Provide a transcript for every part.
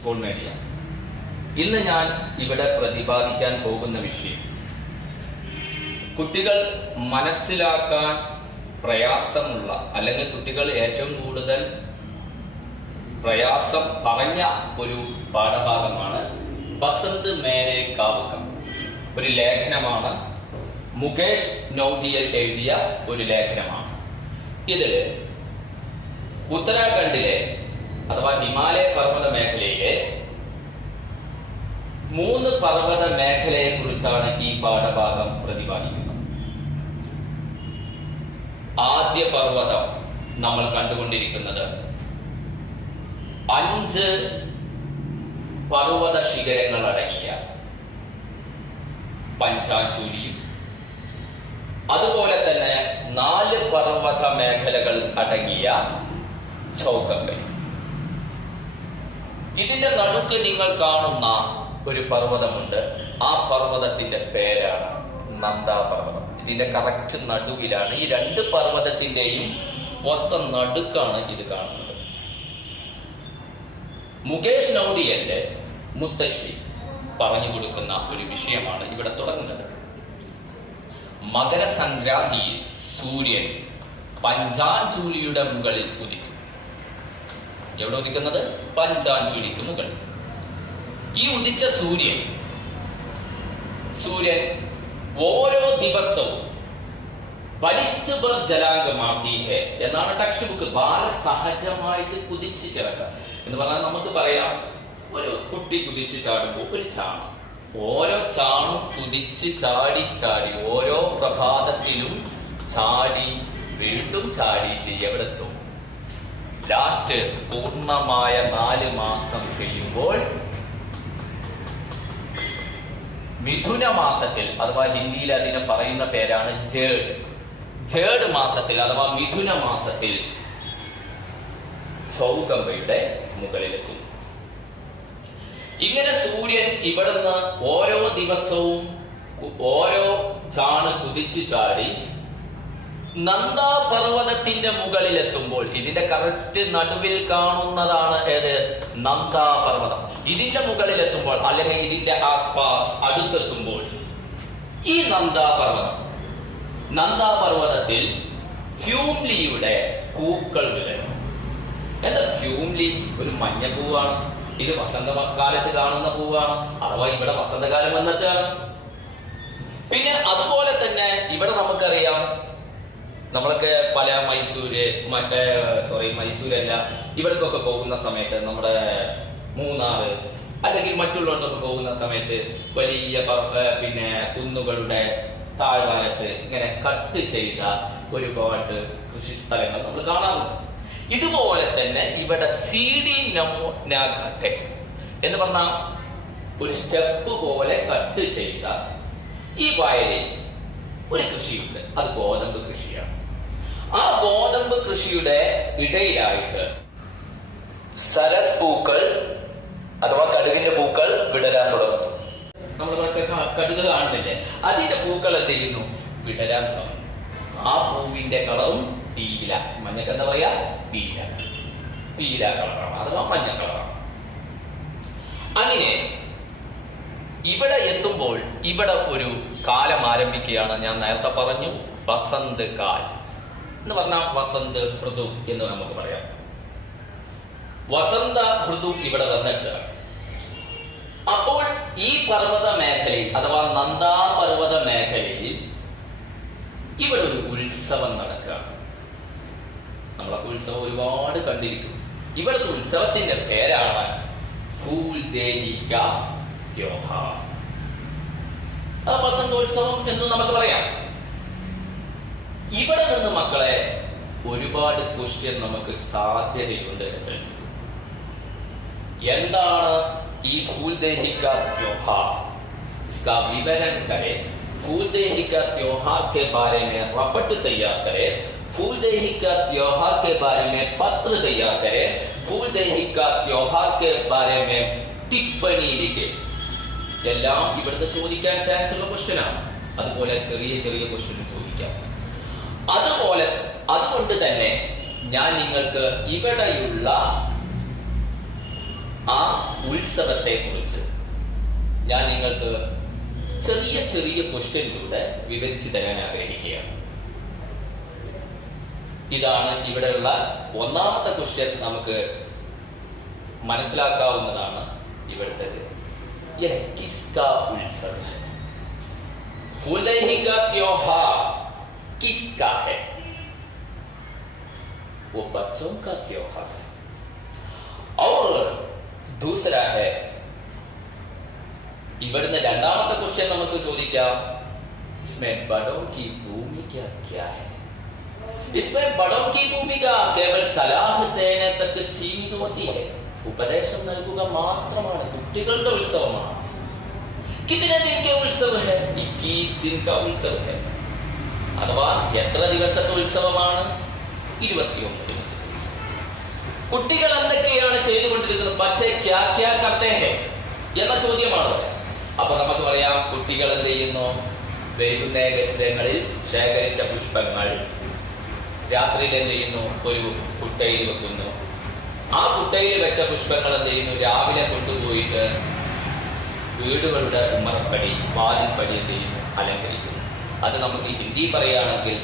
School media. ഇന്ന് ഞാൻ ഇവിടെ പ്രതിപാദിക്കാൻ പോകുന്ന വിഷയം കുട്ടികൾ മനസ്സിലാക്കാൻ പ്രയാസമുള്ള അല്ലെങ്കിൽ കുട്ടികൾ ഏറ്റവും കൂടുതൽ പ്രയാസം പറഞ്ഞ ഒരു പാഠഭാഗമാണ് ബസന്ത് മേരെ കാവുക. ഒരു ലേഖനമാണ്, മുകേഷ് നൌട്ടിയൽ എഴുതിയ ഒരു ലേഖനമാണ്. ഇതിൽ ഉത്തരാഖണ്ഡിലെ അഥവാ ഹിമാലയ പർവ്വത മേഖലയിലെ 3 പർവ്വത മേഖലയെ കുറിച്ചാണ് ഈ പാഠഭാഗം പ്രതിപാദിക്കുന്നത്. ആദ്യ പർവ്വതം നമ്മൾ കണ്ടുകൊണ്ടിരിക്കുന്നത് 5 പർവ്വത ശിഖരങ്ങൾ അടങ്ങിയ പഞ്ചാൻചൂലിയും അതുപോലെ തന്നെ 4 പർവ്വത മേഖലകൾ അടങ്ങിയ ചൗക്കമ്പയും. ഇതിന്റെ നടുക്ക് നിങ്ങൾ കാണുന്ന ഒരു പർവ്വതമുണ്ട്. ആ പർവ്വതത്തിന്റെ പേരാണ് നന്ദാ പർവ്വതം. ഇതിന്റെ കറക്റ്റ് നടുവിലാണ്. ഈ 2 പർവ്വതത്തിന്റെയും മൊത്തം നടുക്കാണ് ഇത് കാണുന്നത്. മുകേഷ് നൌട്ടിയലിന്റെ മുത്തശ്ശി പറഞ്ഞു കൊടുക്കുന്ന ഒരു വിഷയമാണ് ഇവിടെ തുടങ്ങുന്നത്. മകരസംക്രാന്തിയിൽ സൂര്യൻ പഞ്ചാൻചൂലിയുടെ മുകളിൽ ഉദിക്കും. എവിടെ ഉദിക്കുന്നത്? പഞ്ചാൻചൂലിക്ക് മുകളിൽ. ഈ ഉദിച്ച സൂര്യൻ ഓരോ ദിവസവും ബലിസ്തുബർ ജലാംഗമാക്കിഹേ എന്നാണ് ടെക്സ്റ്റ് ബുക്ക്. ബാലസഹജമായിട്ട് കുതിച്ചു ചേർക്കുക എന്ന് പറഞ്ഞാൽ നമുക്ക് പറയാം, ഒരു കുട്ടി കുതിച്ചു ചാടുമ്പോൾ ഒരു ചാണം, ഓരോ ചാണും കുതിച്ച് ചാടി ചാടി ഓരോ പ്രഭാതത്തിലും ചാടി വീണ്ടും ചാടിയിട്ട് എവിടെത്തും? ലാസ്റ്റ് പൂർണ്ണമായ 4 മാസം കഴിയുമ്പോൾ മിഥുന മാസത്തിൽ, അഥവാ ഹിന്ദിയിൽ അതിനെ പറയുന്ന പേരാണ് ജേഡ് മാസത്തിൽ അഥവാ മിഥുന മാസത്തിൽ ചൗക്കമ്പയുടെ മുകളിലെത്തും. ഇങ്ങനെ സൂര്യൻ ഇവിടുന്ന് ഓരോ ദിവസവും ഓരോ ചാണ് കുതിച്ചു ചാടി നന്ദാ പർവ്വതത്തിന്റെ മുകളിലെത്തുമ്പോൾ, ഇതിന്റെ കറക്റ്റ് നടുവിൽ കാണുന്നതാണ് ഏത്? നന്ദാ പർവ്വതം. ഇതിന്റെ മുകളിലെത്തുമ്പോൾ അല്ലെങ്കിൽ ഇതിന്റെ ആസ്പാസ് അടുത്തെത്തുമ്പോൾ ഈ നന്ദാ പർവ്വതത്തിൽ ഫ്യൂംലിയുടെ പൂക്കൾ വിടരും. എന്താ ഫ്യൂംലി? ഒരു മഞ്ഞപ്പൂവാണ്. ഇത് വസന്തകാലത്ത് കാണുന്ന പൂവാണ്, അഥവാ ഇവിടെ വസന്തകാലം വന്നിട്ടാണ്. പിന്നെ അതുപോലെ തന്നെ ഇവിടെ നമുക്കറിയാം, നമ്മളൊക്കെ പല മൈസൂരല്ല ഇവിടേക്കൊക്കെ പോകുന്ന സമയത്ത്, നമ്മുടെ മൂന്നാറ് അല്ലെങ്കിൽ മറ്റുള്ളവർക്ക് പോകുന്ന സമയത്ത് വലിയ പിന്നെ കുന്നുകളുടെ താഴ്വാരത്ത് ഇങ്ങനെ കട്ട് ചെയ്ത ഒരുപാട് കൃഷി സ്ഥലങ്ങൾ നമ്മൾ കാണാറുണ്ട്. ഇതുപോലെ തന്നെ ഇവിടെ സീഡി നൗനാഗട്ടെ എന്ന് പറഞ്ഞ ഒരു സ്റ്റെപ്പ് പോലെ കട്ട് ചെയ്ത ഈ വയലിൽ ഒരു കൃഷിയുണ്ട്. അത് ഗോതമ്പ് കൃഷിയാണ്. ആ ഗോതമ്പ് കൃഷിയുടെ ഇടയിലായിട്ട് സരസ് പൂക്കൾ അഥവാ കടുകിന്റെ പൂക്കൾ വിടരാൻ തുടങ്ങുന്നു. നമ്മൾ കടുക് കാണുന്നില്ലേ? അതിന്റെ പൂക്കൾ എന്ത് ചെയ്യുന്നു? വിടരാൻ തുടങ്ങും. ആ പൂവിന്റെ കളറും പീല, മഞ്ഞക്ക് എന്താ പറയാ? പീല കളറാണ്, അഥവാ മഞ്ഞ കളറാണ്. അങ്ങനെ ഇവിടെ എത്തുമ്പോൾ ഇവിടെ ഒരു കാലം ആരംഭിക്കുകയാണ്. ഞാൻ നേരത്തെ പറഞ്ഞു, വസന്ത് കാൽ എന്ന് പറഞ്ഞാൽ വസന്ത് ഋതു എന്ന് നമുക്ക് പറയാം. വസന്ത ഋതു ഇവിടെ വന്നിട്ട് അപ്പോൾ ഈ പർവ്വത മേഖലയിൽ അഥവാ നന്ദാ പർവ്വത മേഖലയിൽ ഇവിടെ ഒരു ഉത്സവം നടക്കുകയാണ്. നമ്മളൊക്കെ ഉത്സവം ഒരുപാട് കണ്ടിരിക്കും. ഇവിടുത്തെ ഉത്സവത്തിന്റെ പേരാണ് ഫൂൽദേഹിക ത്യോഹാർ. വസന്തോത്സവം എന്ന് നമുക്ക് പറയാം. ഇവിടെ നിന്ന് മക്കളെ ഒരുപാട് ക്വസ്റ്റ്യൻ നമുക്ക് സാധ്യതയുണ്ട്. എന്താണ് ഈ ഫൂൽദേഹിക ത്യോഹാർ? इसका विवरण करें. फूलदेही का त्योहार के बारे में रपट तैयार करें. फूलदेही का त्योहार के बारे में पत्र तैयार करें. फूलदेही का त्योहार के बारे में टिप्पणी लिखें. എല്ലാം ഇവിടുത്തെ ചോദിക്കാൻ ചാൻസ് ഉള്ള ക്വസ്റ്റ്യനാണ്. അതുപോലെ ചെറിയ ചെറിയ ക്വസ്റ്റ്യൻ ചോദിക്കാം. അതുകൊണ്ട് തന്നെ ഞാൻ നിങ്ങൾക്ക് ഇവിടെയുള്ള ആ ഉത്സവത്തെ കുറിച്ച് ഞാൻ നിങ്ങൾക്ക് ചെറിയ ചെറിയ ക്വസ്റ്റ്യനിലൂടെ വിവരിച്ചു തരാൻ ആഗ്രഹിക്കുകയാണ്. ഇതാണ് ഇവിടെയുള്ള ഒന്നാമത്തെ ക്വസ്റ്റ്യൻ. നമുക്ക് മനസ്സിലാക്കാവുന്നതാണ് ഇവിടുത്തെ ഉത്സവം. फूलदेही का त्योहार किसका है? वो बच्चों का त्योहार है. और दूसरा है, ഇവിടുന്ന് രണ്ടാമത്തെ ക്വസ്റ്റ്യൻ നമുക്ക് ചോദിക്കാം, इसमें बड़ों की भूमिका क्या है? इसमें बड़ों की भूमिका केवल सलाह देने तक सीमित होती है. ഉപദേശം നൽകുക മാത്രമാണ്. കുട്ടികളുടെ ഉത്സവമാണ്. कितने दिन के उत्सव है? 21 दिन का उत्सव है. അഥവാ എത്ര ദിവസത്തെ ഉത്സവമാണ്? 21 ദിവസത്തെ ഉത്സവം. കുട്ടികൾ എന്തൊക്കെയാണ് ചെയ്തുകൊണ്ടിരിക്കുന്നത്? ബच्चे क्या क्या करते हैं എന്ന ചോദ്യമാണ്. അപ്പൊ നമുക്ക് പറയാം, കുട്ടികൾ എന്ത് ചെയ്യുന്നു? വൈകുന്നേരങ്ങളിൽ ശേഖരിച്ച പുഷ്പങ്ങൾ രാത്രിയിൽ എന്ത് ചെയ്യുന്നു? ഒരു കുട്ടയിൽ വെക്കുന്നു. ആ കുട്ടയിൽ വെച്ച പുഷ്പങ്ങൾ എന്ത് ചെയ്യുന്നു? രാവിലെ കൊണ്ടുപോയിട്ട് വീടുകളുടെ ഉമ്മറപ്പടി, വാതിൽപ്പടി എന്ത് ചെയ്യുന്നു? അലങ്കരിക്കുന്നു. അത് നമുക്ക് ഹിന്ദി പറയുകയാണെങ്കിൽ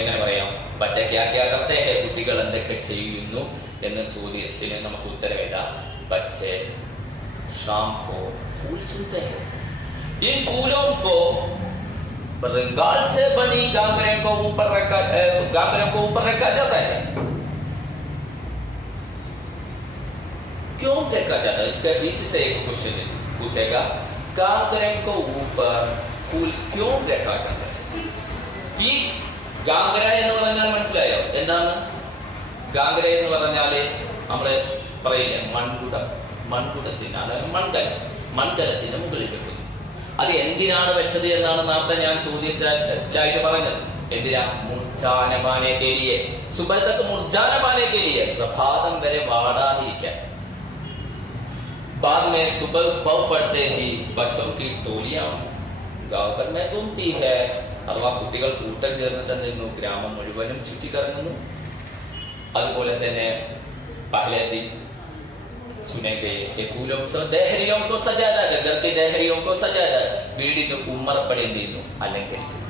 എങ്ങനെ പറയാം? ബच्चे क्या क्या करते हैं, കുട്ടികൾ എന്തൊക്കെ ചെയ്യുന്നു എന്ന ചോദ്യത്തിന് നമുക്ക് ഉത്തരവില്ല. बच्चे शाम को फूल चुनते हैं. इन फूलों को बरंगाल से बनी गागरे को ऊपर रखा जाता है. क्यों रखा जाता है? इसके बीच से एक क्वेश्चन पूछेगा, गागरे को ऊपर फूल क्यों रखा जाता है? ഈ ഗാംഗ്ര എന്ന് പറഞ്ഞാൽ മനസ്സിലായോ എന്താണ്? ഗാംഗ്ര എന്ന് പറഞ്ഞാല് നമ്മള് പറയില്ല, മൺകുടത്തിന്, അതായത് മൺകലത്തിന്റെ മുകളിൽ വെക്കുന്നു. അത് എന്തിനാണ് വെച്ചത് എന്നാണ് നേരത്തെ ഞാൻ ചോദ്യത്തിലായിട്ട് പറഞ്ഞത്. എന്തിനാ? മുർജാന പാനെ കേലിയെ, സുബഹ തക്ക് മുർജാന പാനെ കേലിയെ, പ്രഭാതം വരെ വാടാതിരിക്കാൻ. बाद में सुबह पव पड़ते ही बच्चों की टोलियां गांव भर में घूमती है. അഥവാ കുട്ടികൾ കൂട്ടം ചേർന്നിട്ട് ഗ്രാമം മുഴുവനും ചുറ്റിക്കറങ്ങുന്നു. അതുപോലെ തന്നെ पहले दिन चुने गए फूलों से देहरियों को सजाया जाता है. घर के देहरियों को सजाया जाता है. വീടിന്റെ ഉമ്മറപ്പടി എന്ത് ചെയ്യുന്നു? അലങ്കരിക്കുന്നു.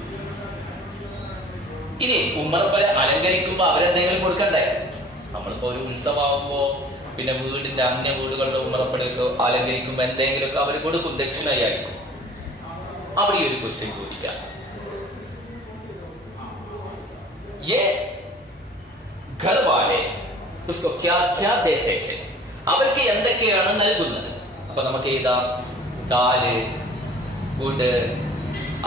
ഇനി ഉമ്മറപ്പടി അലങ്കരിക്കുമ്പോ അവരെന്തെങ്കിലും കൊടുക്കണ്ടേ? നമ്മളിപ്പോ ഒരു ഉത്സവമാകുമ്പോ പിന്നെ വീടിന്റെ അന്യ വീടുകളുടെ ഉമ്മറപ്പടിയൊക്കെ അലങ്കരിക്കുമ്പോ എന്തെങ്കിലുമൊക്കെ അവർ കൊടുക്കും ദക്ഷിണയായിട്ട്. അവിടെ ഒരു ക്വസ്റ്റ്യൻ ചോദിക്കാം, ये घर वाले उसको क्या क्या देते हैं? അവർക്ക് എന്തൊക്കെയാണ് നൽകുന്നത്? അപ്പൊ നമുക്ക് ഇതാ ദാല്, ഗുഡ്,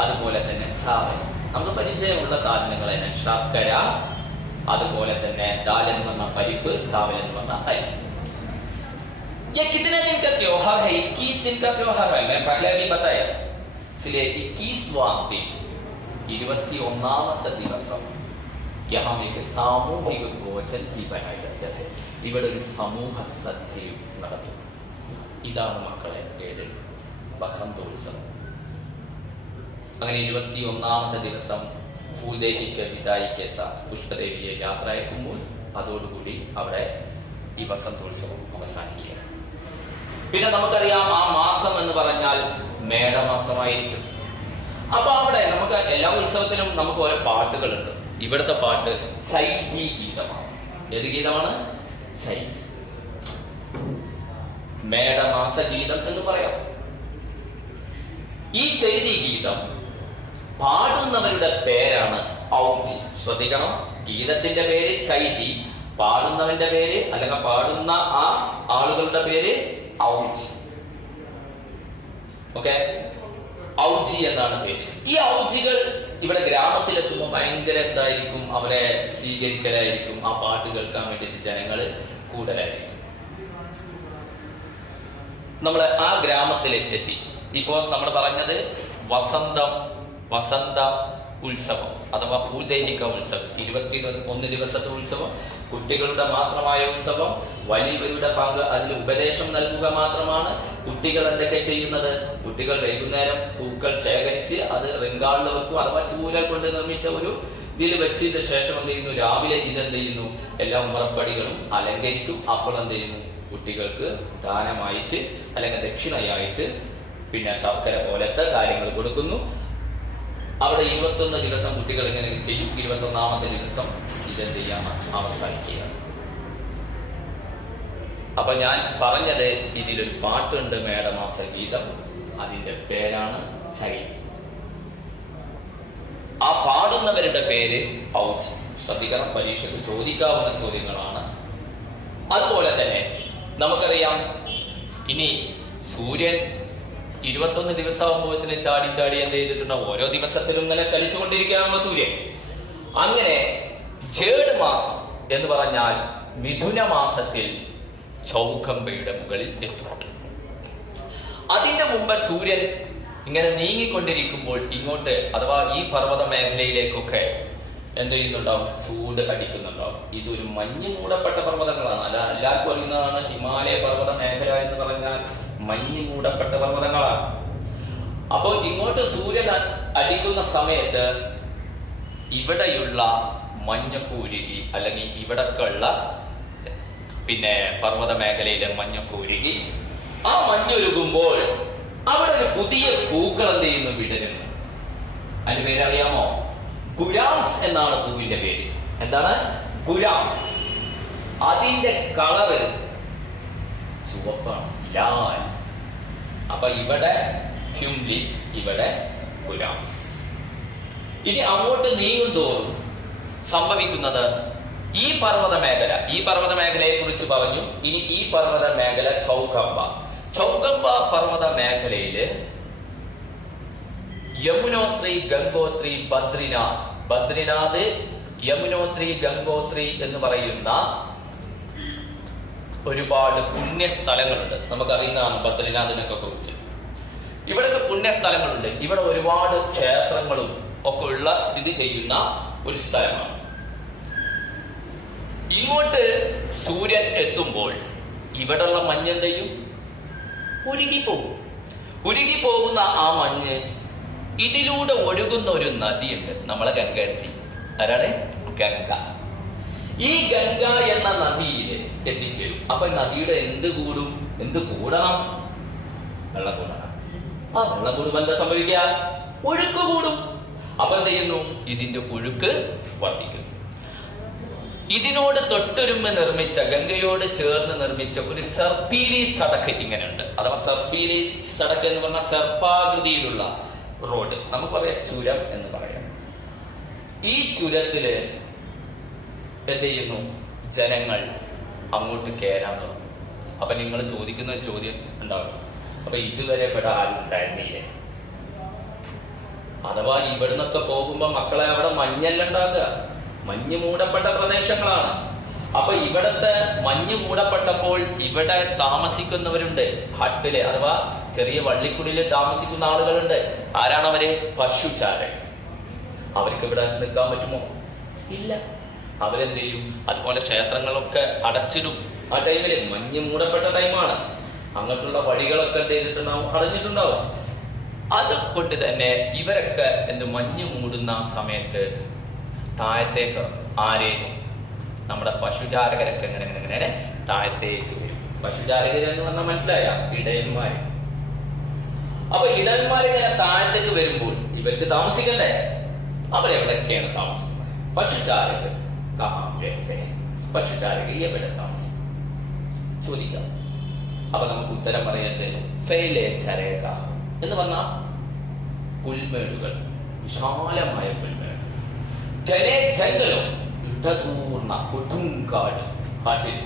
അതുപോലെ തന്നെ സാവൽ, നമുക്ക് പരിചയമുള്ള സാധനങ്ങൾ തന്നെ. ശർക്കര, അതുപോലെ തന്നെ ദാൽ എന്ന് പറഞ്ഞ പരിപ്പ്, സാവൽ എന്ന് പറഞ്ഞ അരി. ये कितने दिन का त्योहार है? 21 दिन का त्योहार है. मैं पहले भी बताया. इसलिए 21वां दिन, 21ാമത്തെ ദിവസം यहाँ एक सामूहिक भोजन भी बनाया जाता है. ഇവിടെ ഒരു സമൂഹ സദ്യയും നടത്തും. ഇതാണ് മക്കളെ ഏത് വസന്തോത്സവം. അങ്ങനെ 21ാമത്തെ ദിവസം ഫൂൽദേഹിക്ക് വിദായിക്ക് സാത്ത് പുഷ്പദേവിയെ യാത്ര അയക്കുമ്പോൾ അതോടുകൂടി അവിടെ ഈ വസന്തോത്സവം അവസാനിക്കുകയാണ്. പിന്നെ നമുക്കറിയാം, ആ മാസം എന്ന് പറഞ്ഞാൽ മേടമാസമായിരിക്കും. അപ്പൊ അവിടെ നമുക്ക് എല്ലാ ഉത്സവത്തിലും നമുക്ക് ഓരോ പാട്ടുകളുണ്ട്. ഇവിടുത്തെ പാട്ട് ചൈതി ഗീതമാണ്. ഏത് ഗീതമാണ്? ചൈതി, മേടമാസ ഗീതം എന്ന് പറയാം. ഈ ചൈതി ഗീതം പാടുന്നവരുടെ പേരാണ് ഔജി. ശ്രദ്ധിക്കണം, ഗീതത്തിന്റെ പേര് ചൈതി, പാടുന്നവന്റെ പേര് അല്ലെങ്കിൽ പാടുന്ന ആ ആളുകളുടെ പേര് ഔജി. ഓക്കെ, ഔജി എന്നാണ് പേര്. ഈ ഔജികൾ ഇവിടെ ഗ്രാമത്തിലെത്തുമ്പോൾ ഭയങ്കര എന്തായിരിക്കും? അവരെ സ്വീകരിക്കലായിരിക്കും. ആ പാട്ട് കേൾക്കാൻ വേണ്ടിയിട്ട് ജനങ്ങൾ കൂടുതലായിരിക്കും. നമ്മൾ ആ ഗ്രാമത്തിൽ എത്തി. ഇപ്പോ നമ്മൾ പറഞ്ഞത് വസന്ത ഉത്സവം അഥവാ ഫൂൽദേഹിക ഉത്സവം, 21 ദിവസത്തെ ഉത്സവം, കുട്ടികളുടെ മാത്രമായ ഉത്സവം. വലിയവരുടെ പങ്ക് അതിൽ ഉപദേശം നൽകുക മാത്രമാണ്. കുട്ടികൾ എന്തൊക്കെ ചെയ്യുന്നത്? കുട്ടികൾ വൈകുന്നേരം പൂക്കൾ ശേഖരിച്ച് അത് റിങ്കാളിൽ വെക്കും, അഥവാ ചൂരൽ കൊണ്ട് നിർമ്മിച്ച ഒരു ഇതിൽ വെച്ചതിന് ശേഷം എന്ത് ചെയ്യുന്നു? രാവിലെ ഇതെന്ത് ചെയ്യുന്നു? എല്ലാ ഉമ്മറപ്പടികളും അലങ്കരിക്കും. അപ്പോൾ എന്ത് ചെയ്യുന്നു? കുട്ടികൾക്ക് ദാനമായിട്ട് അല്ലെങ്കിൽ ദക്ഷിണയായിട്ട് പിന്നെ ശർക്കര പോലത്തെ കാര്യങ്ങൾ കൊടുക്കുന്നു. അവിടെ 21 ദിവസം കുട്ടികൾ ഇങ്ങനെ ചെയ്യും. 21ാമത്തെ ദിവസം ഇതെന്ത് ചെയ്യാണ്, അവസാനിക്കുകയാണ്. അപ്പൊ ഞാൻ പറഞ്ഞത് ഇതിലൊരു പാട്ടുണ്ട്, മേടമാസ ഗീതം. അതിന്റെ പേരാണ് ചൈതി. ആ പാടുന്നവരുടെ പേര് ഔച്ച്. ശ്രദ്ധിക്കണം, പരീക്ഷയ്ക്ക് ചോദിക്കാവുന്ന ചോദ്യങ്ങളാണ്. അതുപോലെ തന്നെ നമുക്കറിയാം, ഇനി സൂര്യൻ 21 ദിവസമാകുമ്പോഴത്തിന് ചാടി ചാടി എന്ത് ചെയ്തിട്ടുണ്ടാവും, ഓരോ ദിവസത്തിലും ഇങ്ങനെ ചലിച്ചുകൊണ്ടിരിക്കുകയാണല്ലോ സൂര്യൻ. അങ്ങനെ ജേഡ് മാസം എന്ന് പറഞ്ഞാൽ മിഥുന മാസത്തിൽ ചൗഖമ്പയുടെ മുകളിൽ എത്തുന്നുണ്ട്. അതിന്റെ മുമ്പ് സൂര്യൻ ഇങ്ങനെ നീങ്ങിക്കൊണ്ടിരിക്കുമ്പോൾ ഇങ്ങോട്ട്, അഥവാ ഈ പർവ്വത മേഖലയിലേക്കൊക്കെ എന്ത് ചെയ്യുന്നുണ്ടാവും, ചൂട് അടിക്കുന്നുണ്ടാവും. ഇതൊരു മഞ്ഞ് മൂടപ്പെട്ട പർവ്വതങ്ങളാണ്. അല്ല, എല്ലാവർക്കും അറിയുന്നതാണ് ഹിമാലയ പർവ്വത മേഖല എന്ന് പറഞ്ഞാൽ മഞ്ഞ് മൂടപ്പെട്ട പർവ്വതങ്ങളാണ്. അപ്പോൾ ഇങ്ങോട്ട് സൂര്യൻ അടിക്കുന്ന സമയത്ത് ഇവിടെയുള്ള മഞ്ഞൊക്കെ ഉരുകി, അല്ലെങ്കിൽ ഇവിടൊക്കെയുള്ള പിന്നെ പർവ്വത മേഖലയിലെ മഞ്ഞൊക്കെ ഉരുകി, ആ മഞ്ഞൊരുകുമ്പോൾ അവിടെ ഒരു പുതിയ പൂക്കൾ എന്ത് ചെയ്യുന്നു, വിടരുന്നു. അതിന്റെ പേരറിയാമോ? ഗുരാംസ് എന്നാണ് പൂവിന്റെ പേര്. എന്താണ്? ഗുരാംസ്. അതിന്റെ കളറ് ചുവപ്പാണ്, ലാൽ. അപ്പൊ ഇവിടെ ഹ്യൂംലി, ഇവിടെ ഗുരാംസ്. ഇനി അങ്ങോട്ട് നീങ്ങും തോറും സംഭവിക്കുന്നത്, ഈ പർവ്വത മേഖലയെ കുറിച്ച് പറഞ്ഞു. ഇനി ഈ പർവ്വത മേഖല ചൗഖമ്പ പർവ്വത മേഖലയില് യമുനോത്രി, ഗംഗോത്രി, ബദ്രിനാഥ്, യമുനോത്രി, ഗംഗോത്രി എന്ന് പറയുന്ന ഒരുപാട് പുണ്യസ്ഥലങ്ങളുണ്ട്. നമുക്കറിയുന്നതാണ് ബദ്രിനാഥിനൊക്കെ കുറിച്ച്. ഇവിടത്തെ പുണ്യസ്ഥലങ്ങളുണ്ട്. ഇവിടെ ഒരുപാട് ക്ഷേത്രങ്ങളും ഒക്കെ ഉള്ള സ്ഥിതി ചെയ്യുന്ന ഒരു സ്ഥലമാണ്. ഇങ്ങോട്ട് സൂര്യൻ എത്തുമ്പോൾ ഇവിടെയുള്ള മഞ്ഞ് എന്ത് ചെയ്യും, ഉരുകിപ്പോകും. ഉരുകിപ്പോകുന്ന ആ മഞ്ഞ് ഇതിലൂടെ ഒഴുകുന്ന ഒരു നദിയുണ്ട്, നമ്മളെ ഗംഗയെത്തി. ആരാണ്? ഗംഗ. ഈ ഗംഗ എന്ന നദിയിൽ എത്തിച്ചേരും. അപ്പൊ നദിയുടെ എന്ത് കൂടണം? വെള്ളം കൂടണം. ആ വെള്ളം കൂടുമ്പോൾ എന്താ സംഭവിക്കുക? ഒഴുക്ക് കൂടും. അപ്പൊ എന്ത് ചെയ്യുന്നു? ഇതിന്റെ ഒഴുക്ക് വർദ്ധിക്കുന്നു. ഇതിനോട് തൊട്ടൊരുമ്പ് നിർമ്മിച്ച, ഗംഗയോട് ചേർന്ന് നിർമ്മിച്ച ഒരു സർപ്പീലി സടക്ക് ഇങ്ങനെയുണ്ട്. അഥവാ സർപ്പീലി സടക്ക് എന്ന് പറഞ്ഞാൽ സർപ്പാകൃതിയിലുള്ള റോഡ്, നമുക്ക് പറയാം ചുരം എന്ന് പറയാം. ഈ ചുരത്തില് എന്ത് ചെയ്യുന്നു? ജനങ്ങൾ അങ്ങോട്ട് കയറാൻ തുടങ്ങും. അപ്പൊ നിങ്ങൾ ചോദിക്കുന്ന ചോദ്യം ഉണ്ടാവും, അപ്പൊ ഇതുവരെ ഇവിടെ ആരും ഉണ്ടായിരുന്നില്ലേ? അഥവാ ഇവിടുന്നൊക്കെ പോകുമ്പോ മക്കളെ അവിടെ മഞ്ഞല്ല ഉണ്ടാകുക, മഞ്ഞ് മൂടപ്പെട്ട പ്രദേശങ്ങളാണ്. അപ്പൊ ഇവിടത്തെ മഞ്ഞ് മൂടപ്പെട്ടപ്പോൾ ഇവിടെ താമസിക്കുന്നവരുണ്ട്, ഹട്ടില് അഥവാ ചെറിയ വള്ളിക്കുടില് താമസിക്കുന്ന ആളുകളുണ്ട്. ആരാണവര്? പശുചാരകർ. അവർക്ക് ഇവിടെ നിൽക്കാൻ പറ്റുമോ? ഇല്ല. അവരെന്ത് ചെയ്യും? അതുപോലെ ക്ഷേത്രങ്ങളൊക്കെ അടച്ചിടും. ആ ടൈമില് മഞ്ഞ് മൂടപ്പെട്ട ടൈമാണ്. അങ്ങോട്ടുള്ള വഴികളൊക്കെ എന്ത് ചെയ്തിട്ടുണ്ടാവും? അടഞ്ഞിട്ടുണ്ടാവും. അതുകൊണ്ട് തന്നെ ഇവരൊക്കെ മഞ്ഞ് മൂടുന്ന സമയത്ത് താഴത്തേക്ക് ആരേക്കും? നമ്മുടെ പശുചാരകരൊക്കെ എങ്ങനെ താഴത്തേക്ക് വരും. പശുചാരകരെന്ന് പറഞ്ഞാൽ മനസ്സിലായ? ഇടയന്മാര്. അപ്പൊ ഇടയന്മാരിങ്ങനെ താഴത്തേക്ക് വരുമ്പോൾ ഇവർക്ക് താമസിക്കണ്ടേ? അവരെവിടെയൊക്കെയാണ് താമസിക്കുന്നത്? പശുചാരകർ. പശുചാരകർ എവിടെ താമസിക്കും? ചോദിക്കാം. അപ്പൊ നമുക്ക് ഉത്തരം പറയുന്നത് ഫെയിലെ ചരക എന്ന് പറഞ്ഞാൽ പുൽമേടുകൾ, വിശാലമായ പുൽമേട്. ജംഗലോ, ഇടതൂർന്ന കൊടുങ്കാട്, കാട്ടിൽ.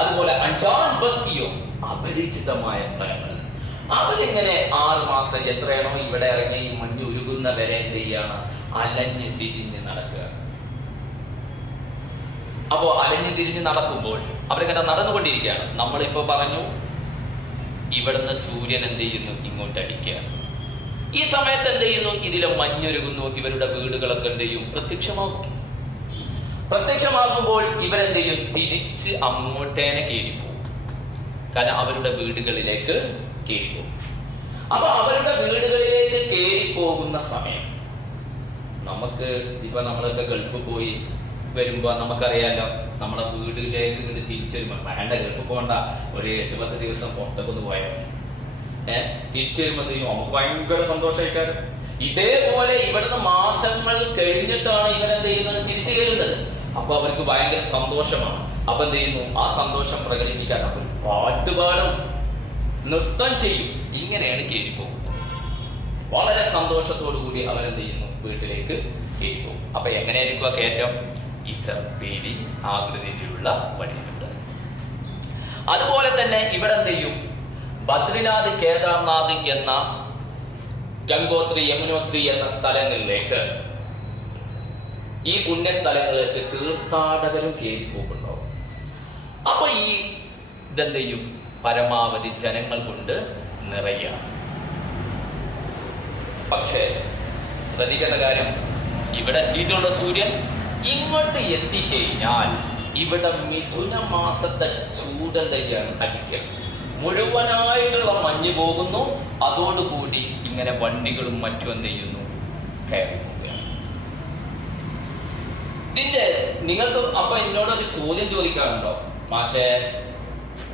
അതുപോലെ അഞ്ചാൻ ബസ്തിയോ, അപരിചിതമായ സ്ഥലങ്ങൾ. അവരിങ്ങനെ 6 മാസം എത്രയാണോ ഇവിടെ ഇറങ്ങി മഞ്ഞ് ഉരുകുന്ന വരെ എന്ത് ചെയ്യാണ്? അലഞ്ഞു തിരിഞ്ഞ് നടക്കുക. അപ്പോ അലഞ്ഞു തിരിഞ്ഞ് നടക്കുമ്പോൾ അവരിങ്ങനെ നടന്നുകൊണ്ടിരിക്കുകയാണ്. നമ്മളിപ്പോ പറഞ്ഞു ഇവിടുന്ന് സൂര്യൻ എന്ത് ചെയ്യുന്നു? ഇങ്ങോട്ട് അടിക്കുകയാണ്. ഈ സമയത്ത് എന്ത് ചെയ്യുന്നു? ഇതിലെ മഞ്ഞൊരുകുന്നു. ഇവരുടെ വീടുകളൊക്കെ എന്ത് ചെയ്യും? പ്രത്യക്ഷമാകുമ്പോൾ ഇവരെന്ത് ചെയ്യും? തിരിച്ച് അങ്ങോട്ടേനെ കയറിപ്പോകും. കാരണം അവരുടെ വീടുകളിലേക്ക് കയറിപ്പോകും. അപ്പൊ അവരുടെ വീടുകളിലേക്ക് കയറിപ്പോകുന്ന സമയം നമുക്ക് ഇപ്പൊ നമ്മളൊക്കെ ഗൾഫ് പോയി വരുമ്പോ നമുക്കറിയാലോ, നമ്മളെ വീട്ടിലേക്ക് ഇങ്ങോട്ട് തിരിച്ചു വരുമ്പോൾ വേണ്ട ഗൾഫ് പോകണ്ട, ഒരു 8-10 ദിവസം പുറത്തൊക്കെ ഒന്ന് പോയാൽ തിരിച്ചു വരുമ്പോൾ നമുക്ക് ഭയങ്കര സന്തോഷമായിക്കാറ്. ഇതേപോലെ ഇവിടുന്ന് മാസങ്ങൾ കഴിഞ്ഞിട്ടാണ് ഇവരെന്ത് ചെയ്യുന്നത്, തിരിച്ചു കയറുന്നത്. അപ്പൊ അവർക്ക് ഭയങ്കര സന്തോഷമാണ്. അപ്പൊ എന്ത് ചെയ്യുന്നു, ആ സന്തോഷം പ്രകടിപ്പിക്കാൻ അവർ പാട്ടുപാടും, നൃത്തം ചെയ്യും. ഇങ്ങനെയാണ് കയറി പോകുന്നത്. വളരെ സന്തോഷത്തോടു കൂടി അവരെന്ത് ചെയ്യുന്നു, വീട്ടിലേക്ക് കയറി പോകും. അപ്പൊ എങ്ങനെയായിരിക്കും കയറ്റം? ഈ സർപ്പേരി ആകൃതിയിലുള്ള വഴിയുണ്ട്. അതുപോലെ തന്നെ ഇവിടെ എന്ത് ചെയ്യും, ബദ്രിനാഥ്, കേദാർനാഥ് എന്ന ഗംഗോത്രി, യമുനോത്രി എന്ന സ്ഥലങ്ങളിലേക്ക്, ഈ പുണ്യസ്ഥലങ്ങളിലേക്ക് തീർത്ഥാടകരും കയറി പോകുന്നുണ്ടാവും. അപ്പൊ ഈ ഇതെന്ത് ചെയ്യും, പരമാവധി ജനങ്ങൾ കൊണ്ട് നിറയാണ്. പക്ഷേ ശ്രദ്ധിക്കേണ്ട കാര്യം, ഇവിടെ എത്തിയിട്ടുള്ള സൂര്യൻ ഇങ്ങോട്ട് എത്തിക്കഴിഞ്ഞാൽ ഇവിടെ മിഥുന മാസത്തെ ചൂടെന്താണ് അടിക്കൽ, മുഴുവനായിട്ടുള്ള മഞ്ഞ് പോകുന്നു. അതോടുകൂടി ഇങ്ങനെ വണ്ടികളും മറ്റും എന്ത് ചെയ്യുന്നു, കയറി പോവുകയാണ്. ഇതിന്റെ നിങ്ങൾക്ക് അപ്പൊ എന്നോടൊരു ചോദ്യം ചോദിക്കാറുണ്ടോ, മാഷേ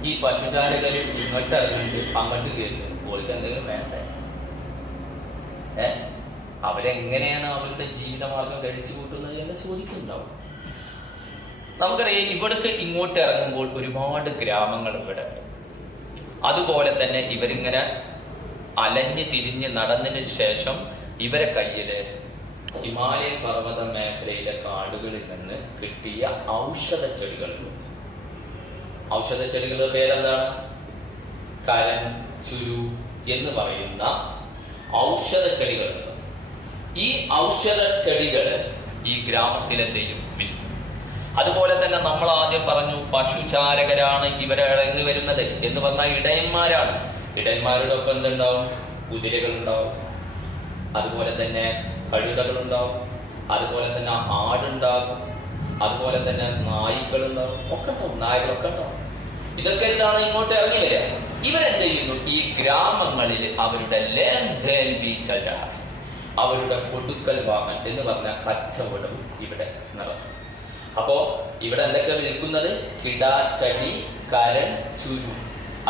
ഈ പശുചാരകർ ഇങ്ങോട്ട് ഇറങ്ങിയിട്ട് അങ്ങോട്ട് കയറുന്നു, ഓൾക്ക് എന്തെങ്കിലും വേണ്ടേ? അവരെങ്ങനെയാണ് അവരുടെ ജീവിതമാർഗം കഴിച്ചു കൂട്ടുന്നത് എന്ന് ചോദിക്കുന്നുണ്ടാവും. നമുക്കറിയാം, ഇവിടേക്ക് ഇങ്ങോട്ട് ഇറങ്ങുമ്പോൾ ഒരുപാട് ഗ്രാമങ്ങൾ ഇവിടെ ഉണ്ട്. അതുപോലെ തന്നെ ഇവരിങ്ങനെ അലഞ്ഞ് തിരിഞ്ഞ് നടന്നതിന് ശേഷം ഇവരെ കയ്യില് ഹിമാലയൻ പർവ്വത മേഖലയിലെ കാടുകളിൽ നിന്ന് കിട്ടിയ ഔഷധ ചെടികളുണ്ട്. ഔഷധ ചെടികളുടെ പേരെന്താണ്? കരൻ, ചുരു എന്ന് പറയുന്ന ഔഷധ ചെടികളുണ്ട്. ഈ ഔഷധ ചെടികള് ഈ ഗ്രാമത്തിലെന്തെയും വിൽക്കും. അതുപോലെ തന്നെ നമ്മൾ ആദ്യം പറഞ്ഞു പശുചാരകരാണ് ഇവരെ ഇറങ്ങി വരുന്നത് എന്ന് പറഞ്ഞാൽ ഇടയന്മാരാണ്. ഇടയന്മാരുടെ ഒപ്പം എന്തുണ്ടാവും? കുതിരകളുണ്ടാവും, അതുപോലെ തന്നെ കഴുതകളുണ്ടാവും, അതുപോലെ തന്നെ ആടുണ്ടാകും, അതുപോലെ തന്നെ നായ്ക്കളുണ്ടാവും, ഒക്കെ ഉണ്ടാവും, നായകളൊക്കെ ഉണ്ടാവും. ഇതൊക്കെ എന്താണ് ഇങ്ങോട്ട് ഇറങ്ങി വരിക. ഇവരെന്ത് ചെയ്യുന്നു, ഈ ഗ്രാമങ്ങളിൽ അവരുടെ അവരുടെ കൊടുക്കൽ വാങ്ങൽ എന്ന് പറഞ്ഞ കച്ചവടം ഇവിടെ നടക്കും. അപ്പോ ഇവിടെ എന്തൊക്കെ വിൽക്കുന്നത്? കിടാച്ചടി, കരൺ, ചുരു,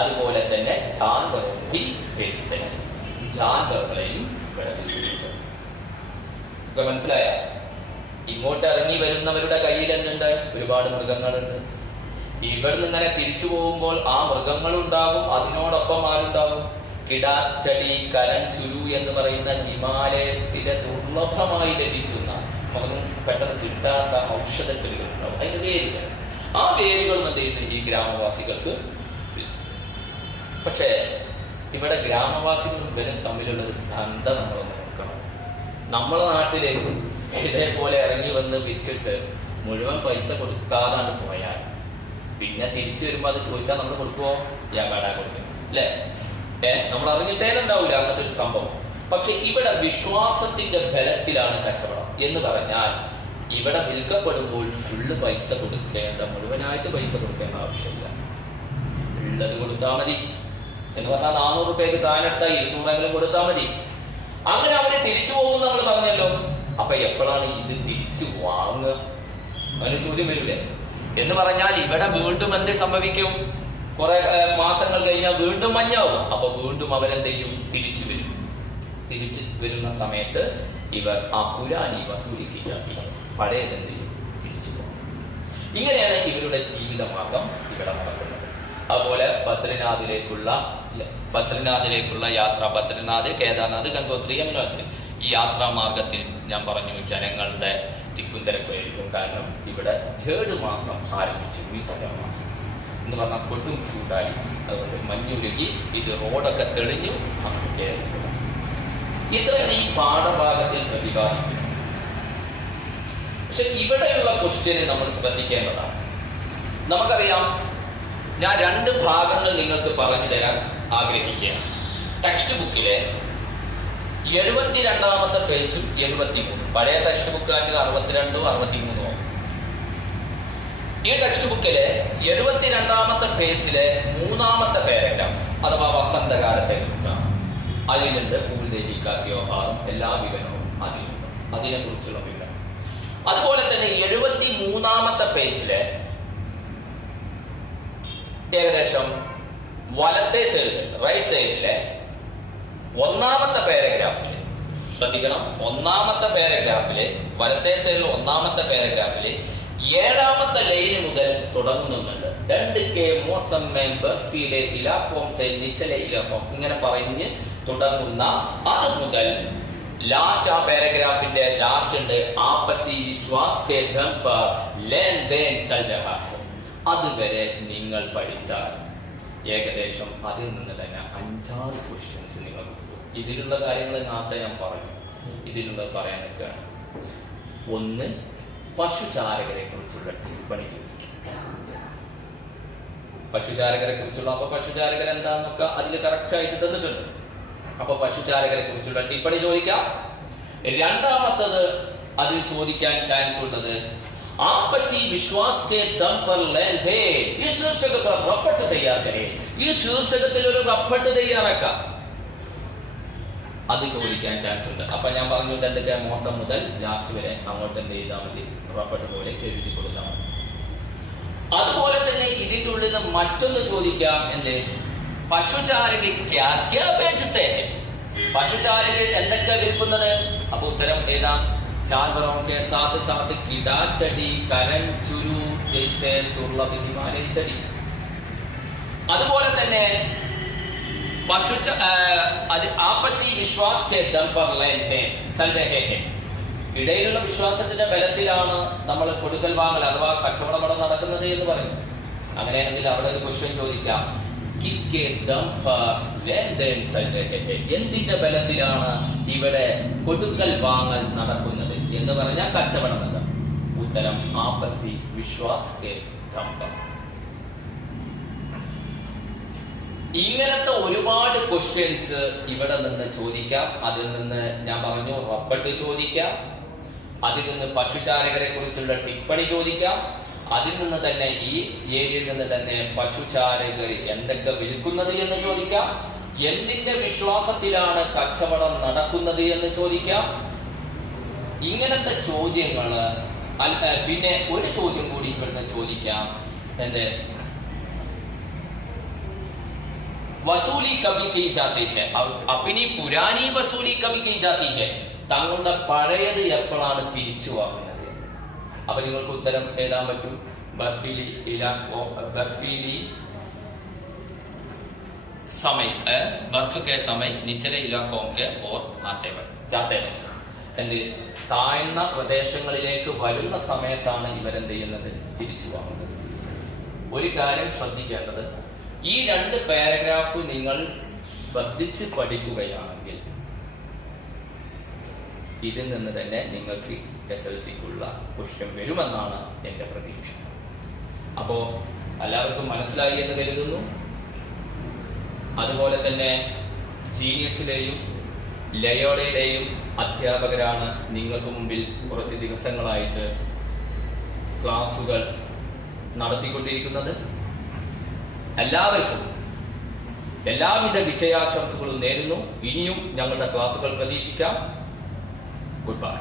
അതുപോലെ തന്നെ ജാന്തകളെയും ഇപ്പൊ മനസ്സിലായ? ഇങ്ങോട്ട് ഇറങ്ങി വരുന്നവരുടെ കയ്യിൽ എന്തുണ്ട്? ഒരുപാട് മൃഗങ്ങളുണ്ട്. ഇവിടെ നിന്ന് ഇങ്ങനെ തിരിച്ചു പോകുമ്പോൾ ആ മൃഗങ്ങളുണ്ടാകും, അതിനോടൊപ്പം ആരുണ്ടാവും? കിടാച്ചടി, കരൺ, ചുരു എന്ന് പറയുന്ന ഹിമാലയത്തിലെ ദുർലഭമായി ലഭിക്കുന്ന, നമുക്കൊന്നും പെട്ടെന്ന് കിട്ടാത്ത ഔഷധ ചെടികളുണ്ടാവും, അതിന്റെ വേരുകൾ. ആ വേരുകൾ എന്ത് ചെയ്യുന്നു? ഈ ഗ്രാമവാസികൾക്ക്. പക്ഷേ ഇവിടെ ഗ്രാമവാസികളും ഇവരും തമ്മിലുള്ള ഒരു ബന്ധം നമ്മളൊന്ന് നോക്കണം. നമ്മളെ നാട്ടിലേക്ക് ഇതേപോലെ ഇറങ്ങി വന്ന് വിറ്റിട്ട് മുഴുവൻ പൈസ കൊടുക്കാതാണ് പോയാൽ പിന്നെ തിരിച്ചു വരുമ്പോ അത് ചോദിച്ചാൽ നമ്മൾ കൊടുക്കുവോ? യാകാടാ കൊടുക്കും, അല്ലെ? നമ്മൾ അറിഞ്ഞിട്ടേലുണ്ടാവില്ല അങ്ങനത്തെ ഒരു സംഭവം. പക്ഷെ ഇവിടെ വിശ്വാസത്തിന്റെ ബലത്തിലാണ് കച്ചവടം എന്ന് പറഞ്ഞാൽ ഇവിടെ വിൽക്കപ്പെടുമ്പോൾ ഫുള്ള് പൈസ കൊടുക്കേണ്ട, മുഴുവനായിട്ട് പൈസ കൊടുക്കേണ്ട ആവശ്യമില്ല. ഉള്ളത് കൊടുത്താൽ മതി എന്ന് പറഞ്ഞാൽ 400 രൂപയ്ക്ക് സാധനം എടുത്താൽ 200 കൊടുത്താൽ മതി. അങ്ങനെ അവര് തിരിച്ചു പോകും നമ്മൾ പറഞ്ഞല്ലോ. അപ്പൊ എപ്പോഴാണ് ഇത് തിരിച്ചു വാങ്ങുക? അതിന് ചോദ്യം വരില്ലേ? എന്ന് പറഞ്ഞാൽ ഇവിടെ വീണ്ടും എന്ത് സംഭവിക്കും? കുറെ മാസങ്ങൾ കഴിഞ്ഞാൽ വീണ്ടും മഞ്ഞാവും. അപ്പൊ വീണ്ടും അവരെന്ത് ചെയ്യും? തിരിച്ചു വരും. തിരിച്ചു വരുന്ന സമയത്ത് ഇവർ ആ പുരാണി വസൂലിക്കാക്കി പഴയതെന്ത് ചെയ്യും? തിരിച്ചു പോകും. ഇങ്ങനെയാണ് ഇവരുടെ ജീവിതമാർഗം ഇവിടെ നടക്കുന്നത്. അതുപോലെ ബദ്രിനാഥിലേക്കുള്ള യാത്ര, ബദ്രിനാഥ്, കേദാർനാഥ്, ഗംഗോത്രി, യമുനോത്രി, ഈ യാത്രാ മാർഗത്തിൽ ഞാൻ പറഞ്ഞു ജനങ്ങളുടെ തിക്കുന്തരക്കായിരിക്കും. കാരണം ഇവിടെ 3rd മാസം ആരംഭിച്ചു, മിഥുന മാസം എന്ന് പറഞ്ഞാൽ കൊടും ചൂടായി. അതുകൊണ്ട് മഞ്ഞുരുകി ഇത് റോഡൊക്കെ തെളിഞ്ഞു അങ്ങ് കയറുന്നത്. ഇത്രയാണ് ഈ പാഠഭാഗത്തിൽ പ്രതിപാദിക്കുന്നത്. പക്ഷെ ഇവിടെയുള്ള ക്വസ്റ്റ്യന് നമ്മൾ ശ്രദ്ധിക്കേണ്ടതാണ്. നമുക്കറിയാം, ഞാൻ 2 ഭാഗങ്ങൾ നിങ്ങൾക്ക് പറഞ്ഞു തരാൻ ആഗ്രഹിക്കുകയാണ്. ടെക്സ്റ്റ് ബുക്കിലെ 72ാമത്തെ പേജും 73, പഴയ ടെക്സ്റ്റ് ബുക്കാണെങ്കിൽ 62 63. ഈ ടെക്സ്റ്റ് ബുക്കിലെ 72ാമത്തെ പേജിലെ 3ാമത്തെ പാരഗ്രാഫ് അഥവാ വസന്തകാലത്തെ കുറിച്ചാണ്. അതിലുണ്ട് ഫൂൽദേഹിക്കാത്യോഹാറും എല്ലാ വിവരണവും അതിലുണ്ട്, അതിനെ കുറിച്ചുള്ള വിവരണം. അതുപോലെ തന്നെ 73ാമത്തെ പേജിലെ ഏകദേശം വലത്തെ സൈഡിൽ റൈറ്റ് സൈഡിലെ ഒന്നാമത്തെ പാരഗ്രാഫില് ശ്രദ്ധിക്കണം, ഒന്നാമത്തെ പാരഗ്രാഫില് വലത്തെ സൈഡിൽ ഒന്നാമത്തെ പാരഗ്രാഫില് 7ാമത്തെ ലൈന് മുതൽ തുടങ്ങുന്നുണ്ട്. 2K മോസം ബർഫിയിലെ ഇലാക്കോം സെ നിച്ചലെ ഇലാക്കോം ഇങ്ങനെ പറഞ്ഞ് തുടങ്ങുന്ന അത് മുതൽ ലാസ്റ്റ് ആ പാരഗ്രാഫിന്റെ ലാസ്റ്റ് ഉണ്ട് ആപസി വിശ്വാസ് കെ ദം പർ ലേൻ ദേൻ ചൽ രഹാ ഹൈ. അതുവരെ നിങ്ങൾ പഠിച്ചാൽ ഏകദേശം അതിൽ നിന്ന് തന്നെ 5-6 ക്വസ്റ്റ്യൻസ് നിങ്ങൾ കിട്ടും. ഇതിലുള്ള കാര്യങ്ങൾ നേരത്തെ ഞാൻ പറഞ്ഞു, ഇതിലുള്ളത് പറയാൻ നിൽക്കുകയാണ്. ഒന്ന്, പശുചാരകരെ കുറിച്ചുള്ള ടിപ്പണി ചോദിക്കും. പശുചാരകരെ കുറിച്ചുള്ള അപ്പൊ പശുചാരകർ എന്താന്നൊക്കെ അതിൽ കറക്റ്റ് ആയിട്ട് തന്നിട്ടുണ്ട്. അപ്പൊ പശുചാരകരെ കുറിച്ചുള്ള ടിപ്പണി ചോദിക്കാം. രണ്ടാമത്തത് അതിൽ ചോദിക്കാൻ ചാൻസ് ഉള്ളത് आपसी विश्वास के दम पर लेन देन. ഈ ശീർഷക पर रपट तैयार करें. ഈ ശീർഷകത്തിൽ ഒരു റപ്പട്ട് തയ്യാറാക്കാം, അത് ചോദിക്കാൻ ചാൻസ് ഉണ്ട്. അപ്പൊ ഞാൻ പറഞ്ഞു 2K മോസം മുതൽ ലാസ്റ്റ് വരെ അങ്ങോട്ട് എന്ത് ചെയ്താൽ മതി, റപ്പട്ട് പോലെ എഴുതി കൊടുത്താൽ മതി. അതുപോലെ തന്നെ ഇതിന്റെ ഉള്ളിൽ മറ്റൊന്ന് ചോദിക്കാം, എന്ത് പശുചാരകി ക്യാ ക്യാ ബേച്ചത്തെ, പശുചാരകി എന്തൊക്കെ വിൽക്കുന്നത്. അപ്പൊ ഉത്തരം ഏതാ, जानवरों के साथ साथ कीड़ा चढ़ी करण चुरू जैसे दुर्लभ हिमालय चढ़ी. അതുപോലെ തന്നെ പശു ആപസി വിശ്വാസ് കെ ദം പർ ലൈൻ ഹേ ചൽ രഹേ ഹേ. ഇടയിലുള്ള വിശ്വാസത്തിന്റെ ബലത്തിലാണ് നമ്മൾ കൊടുക്കൽ വാങ്ങൽ അഥവാ കച്ചവടം നടക്കുന്നത് എന്ന് പറഞ്ഞു. അങ്ങനെയാണെങ്കിൽ അവിടെ ഒരു ക്വസ്റ്റ്യൻ ചോദിക്കാം, കിസ്കെ ദം പർ ലേൻ ദേൻ ചൽ രഹേ ഹേ. എന്തിന്റെ ബലത്തിലാണ് ഇവിടെ കൊടുക്കൽ വാങ്ങൽ നടക്കുന്നത് എന്ന് പറഞ്ഞാൽ കച്ചവടം എന്താ. ഉത്തരം ആപസി വിശ്വാസ് കെ ദം പർ. ഇങ്ങനത്തെ ഒരുപാട് ക്വസ്റ്റ്യൻസ് ഇവിടെ നിന്ന് ചോദിക്കാം. അതിൽ നിന്ന് ഞാൻ പറഞ്ഞു റപ്പട്ട് ചോദിക്കാം, അതിൽ നിന്ന് പശുചാരകരെ കുറിച്ചുള്ള ടിപ്പണി ചോദിക്കാം, അതിൽ നിന്ന് തന്നെ ഈ ഏരിയയിൽ നിന്ന് തന്നെ പശുചാരകർ എന്തൊക്കെ വിൽക്കുന്നത് എന്ന് ചോദിക്കാം, എന്തിന്റെ വിശ്വാസത്തിലാണ് കച്ചവടം നടക്കുന്നത് എന്ന് ചോദിക്കാം. ഇങ്ങനത്തെ ചോദ്യങ്ങള് പിന്നെ ഒരു ചോദ്യം കൂടി ഇവിടുന്ന് ചോദിക്കാം, എന്റെ വസൂലി കബി കി ജാതി ഹെ, അപ്പിനി പുരാനി വസൂലി കബി കി ജാതി ഹെ. തങ്ങളുടെ പഴയത് എപ്പോഴാണ് തിരിച്ചു വാങ്ങുന്നത്. അപ്പൊ നിങ്ങൾക്ക് ഉത്തരം എഴുതാൻ പറ്റും, ബർഫീലി ഇലാക്കോ ബർഫീലി समय बर्फ के समय निचले इलाकों के और आते जाते എന്ത് താഴ്ന്ന പ്രദേശങ്ങളിലേക്ക് വരുന്ന സമയത്താണ് ഇവരെന്ത് ചെയ്യുന്നത്, തിരിച്ചു വാങ്ങുന്നത്. ഒരു കാര്യം ശ്രദ്ധിക്കേണ്ടത്, ഈ 2 പാരഗ്രാഫ് നിങ്ങൾ ശ്രദ്ധിച്ച് പഠിക്കുകയാണെങ്കിൽ ഇതിൽ നിന്ന് തന്നെ നിങ്ങൾക്ക് SLCക്കുള്ള ക്വസ്റ്റ്യൻ വരുമെന്നാണ് എന്റെ പ്രതീക്ഷ. അപ്പോ എല്ലാവർക്കും മനസ്സിലായി എന്ന് കരുതുന്നു. അതുപോലെ തന്നെ ജീനിയസിലെയും ലയോഡയുടെയും അധ്യാപകരാണ് നിങ്ങൾക്ക് മുമ്പിൽ കുറച്ച് ദിവസങ്ങളായിട്ട് ക്ലാസുകൾ നടത്തിക്കൊണ്ടിരിക്കുന്നത്. എല്ലാവർക്കും എല്ലാവിധ വിജയാശംസകളും നേരുന്നു. ഇനിയും ഞങ്ങളുടെ ക്ലാസുകൾ പ്രതീക്ഷിക്കാം. Good bye.